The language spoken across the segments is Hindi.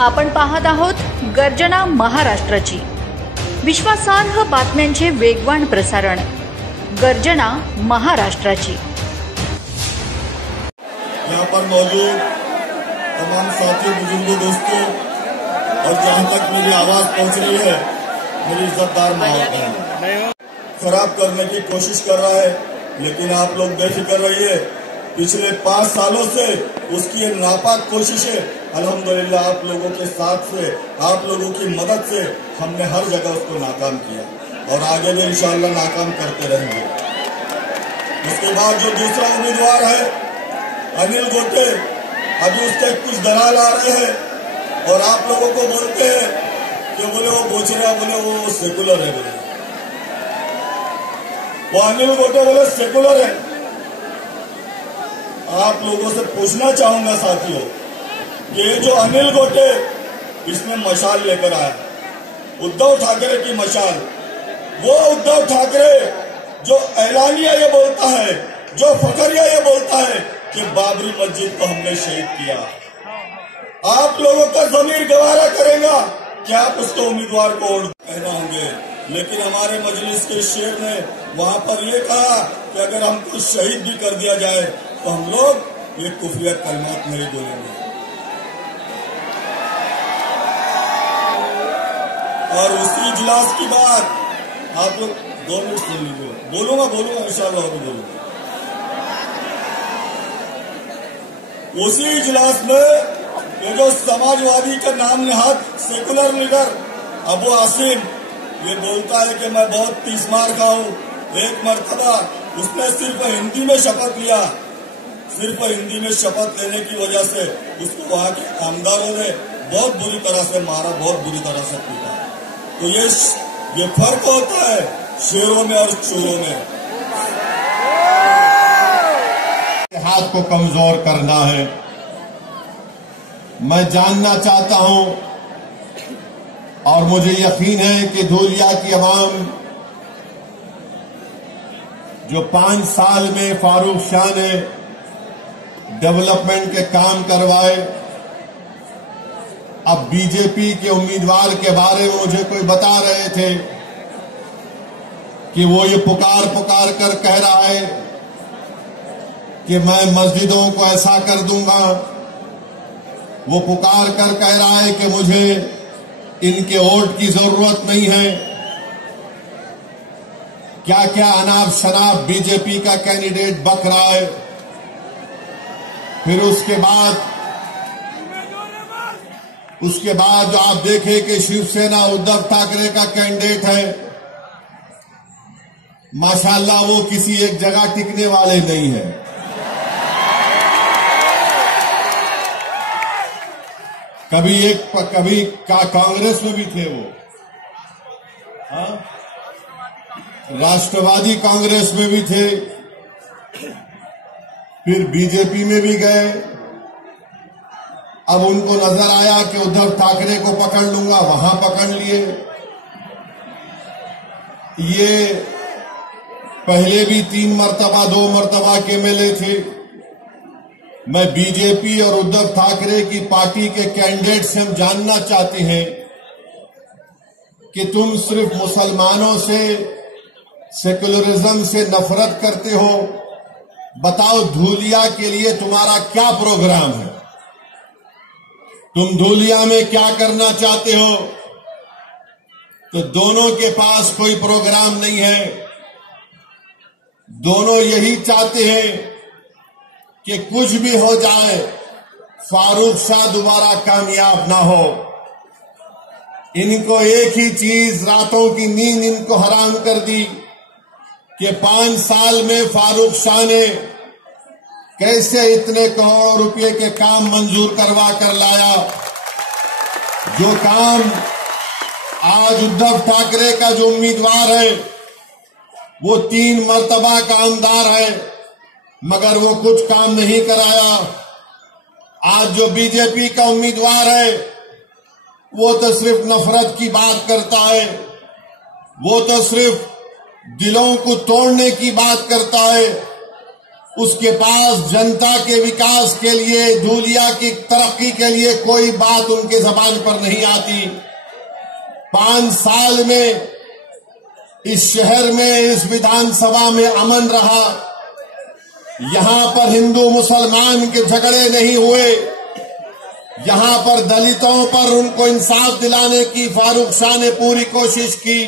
आपण पाहत आहोत गर्जना महाराष्ट्राची, विश्वासार्ह बातम्यांचे वेगवान प्रसारण। गर्जना महाराष्ट्राची। यहाँ पर मौजूद तमाम साथी, बुजुर्गों, दोस्तों और जहाँ तक मेरी आवाज पहुँच रही है, मेरी इज्जतदार माँ खराब करने की कोशिश कर रहा है, लेकिन आप लोग बेफिक्र रहिए। पिछले 5 सालों से उसकी ये नापाक कोशिश है। अल्हम्दुलिल्लाह आप लोगों के साथ से, आप लोगों की मदद से हमने हर जगह उसको नाकाम किया और आगे भी इंशाअल्लाह नाकाम करते रहेंगे। उसके बाद जो दूसरा उम्मीदवार है अनिल गोटे, अभी उसके कुछ दलाल आ रहे हैं और आप लोगों को बोलते हैं कि बोले वो बोचरा, बोले वो सेकुलर है, बोले वो अनिल गोटे बोले सेकुलर है। आप लोगों से पूछना चाहूंगा साथियों, ये जो अनिल गोटे इसमें मशाल लेकर आया, उद्धव ठाकरे की मशाल, वो उद्धव ठाकरे जो ऐलानिया ये बोलता है, जो फखरिया ये बोलता है कि बाबरी मस्जिद को हमने शहीद किया। आप लोगों का जमीर गवारा करेगा कि आप उसको उम्मीदवार को वोट कहना होंगे, लेकिन हमारे मजलिस के शेर ने वहां पर ये कहा कि अगर हमको शहीद भी कर दिया जाए तो हम लोग ये कुफरिया कलमात नहीं बोलेंगे। और उसी इजलास की बात आप लोग 2 मिनट सुन लीजिए। बोलूंगा इंशाअल्लाह भी बोलूंगा। उसी इजलास में ये जो समाजवादी का नाम निहाद सेकुलर लीडर अबू आसिम ये बोलता है कि मैं बहुत 30 मार का हूं। एक मर्तबा उसने सिर्फ हिंदी में शपथ लिया, सिर्फ हिंदी में शपथ लेने की वजह से उसको वहां के आमदारों ने बहुत बुरी तरह से मारा, बहुत बुरी तरह से पीटा। तो ये फर्क होता है शेरों में और चोरों में। हाथ को कमजोर करना है। मैं जानना चाहता हूं और मुझे यकीन है कि धूलिया की आवाम जो 5 साल में फारूक शाह ने डेवलपमेंट के काम करवाए, अब बीजेपी के उम्मीदवार के बारे में मुझे कोई बता रहे थे कि वो ये पुकार कर कह रहा है कि मैं मस्जिदों को ऐसा कर दूंगा। वो पुकार कर कह रहा है कि मुझे इनके वोट की जरूरत नहीं है। क्या क्या अनाप शनाप बीजेपी का कैंडिडेट बक रहा है। फिर उसके बाद जो आप देखें कि शिवसेना उद्धव ठाकरे का कैंडिडेट है, माशाल्लाह वो किसी एक जगह टिकने वाले नहीं है। कभी कांग्रेस में भी थे वो, हाँ? राष्ट्रवादी कांग्रेस में भी थे, फिर बीजेपी में भी गए। अब उनको नजर आया कि उद्धव ठाकरे को पकड़ लूंगा, वहां पकड़ लिए। ये पहले भी 3 मर्तबा 2 मर्तबा के एमएलए थे। मैं बीजेपी और उद्धव ठाकरे की पार्टी के कैंडिडेट से हम जानना चाहते हैं कि तुम सिर्फ मुसलमानों से, सेकुलरिज्म से नफरत करते हो। बताओ धूलिया के लिए तुम्हारा क्या प्रोग्राम है? तुम धूलिया में क्या करना चाहते हो? तो दोनों के पास कोई प्रोग्राम नहीं है। दोनों यही चाहते हैं कि कुछ भी हो जाए, फारूक शाह दोबारा कामयाब ना हो। इनको एक ही चीज, रातों की नींद इनको हराम कर दी कि 5 साल में फारूक शाह ने कैसे इतने करोड़ रुपए के काम मंजूर करवा कर लाया। जो काम आज उद्धव ठाकरे का जो उम्मीदवार है वो 3 मर्तबा का आमदार है, मगर वो कुछ काम नहीं कराया। आज जो बीजेपी का उम्मीदवार है वो तो सिर्फ नफरत की बात करता है, वो तो सिर्फ दिलों को तोड़ने की बात करता है, उसके पास जनता के विकास के लिए, धूलिया की तरक्की के लिए कोई बात उनके जबान पर नहीं आती। 5 साल में इस शहर में, इस विधानसभा में अमन रहा। यहां पर हिंदू मुसलमान के झगड़े नहीं हुए। यहां पर दलितों पर उनको इंसाफ दिलाने की फारूक शाह ने पूरी कोशिश की।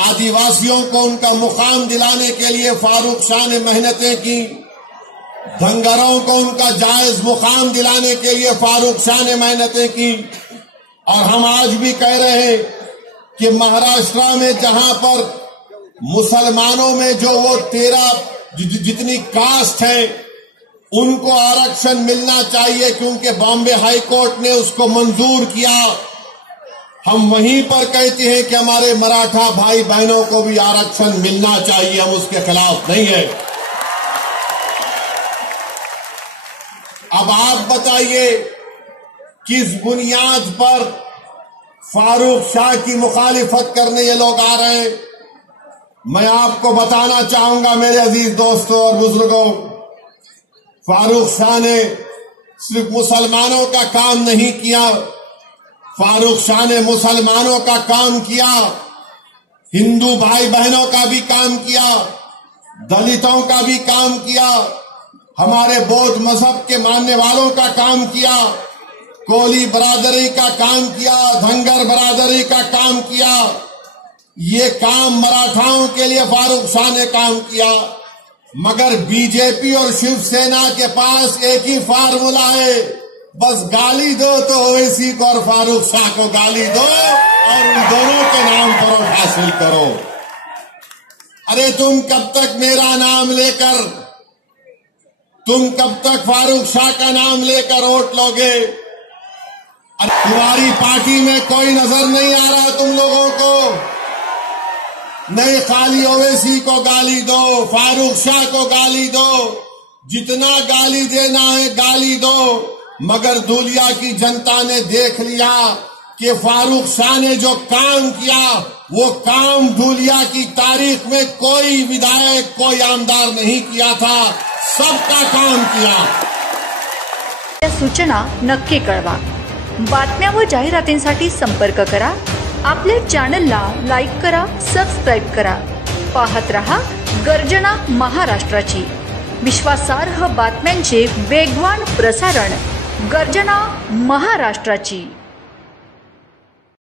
आदिवासियों को उनका मुकाम दिलाने के लिए फारूक शाह ने मेहनतें की। धंगरों को उनका जायज मुकाम दिलाने के लिए फारूक शाह ने मेहनतें की। और हम आज भी कह रहे हैं कि महाराष्ट्र में जहां पर मुसलमानों में जो वो 13 जितनी कास्ट है उनको आरक्षण मिलना चाहिए, क्योंकि बॉम्बे हाई कोर्ट ने उसको मंजूर किया। हम वहीं पर कहते हैं कि हमारे मराठा भाई बहनों को भी आरक्षण मिलना चाहिए, हम उसके खिलाफ नहीं है। अब आप बताइए किस बुनियाद पर फारूक शाह की मुखालिफत करने ये लोग आ रहे हैं। मैं आपको बताना चाहूंगा मेरे अजीज दोस्तों और बुजुर्गों, फारूक शाह ने सिर्फ मुसलमानों का काम नहीं किया, फारूक शाह ने मुसलमानों का काम किया, हिंदू भाई बहनों का भी काम किया, दलितों का भी काम किया, हमारे बौद्ध मजहब के मानने वालों का काम किया, कोली बरादरी का काम किया, धंगर बरादरी का काम किया। ये काम मराठाओं के लिए फारूक शाह ने काम किया। मगर बीजेपी और शिवसेना के पास एक ही फार्मूला है, बस गाली दो तो ओवैसी को और फारूक शाह को गाली दो और उन दोनों के नाम पर वोट हासिल करो। अरे तुम कब तक मेरा नाम लेकर, तुम कब तक फारूक शाह का नाम लेकर वोट लोगे? तुम्हारी पार्टी में कोई नजर नहीं आ रहा तुम लोगों को? नहीं, खाली ओवैसी को गाली दो, फारूक शाह को गाली दो, जितना गाली देना है गाली दो। मगर धूलिया की जनता ने देख लिया कि फारूक शाह ने जो काम किया वो काम धूलिया की तारीख में कोई विधायक, कोई आमदार नहीं किया था, सबका काम किया। या सूचना नक्की कळवा। बातम्या व जाहिरातींसाठी संपर्क करा। आपल्या चॅनलला लाईक करा, सबस्क्राईब करा। पाहत रहा गर्जना महाराष्ट्राची। विश्वासार्ह बातम्यांचे वेगवान प्रसारण गर्जना महाराष्ट्राची।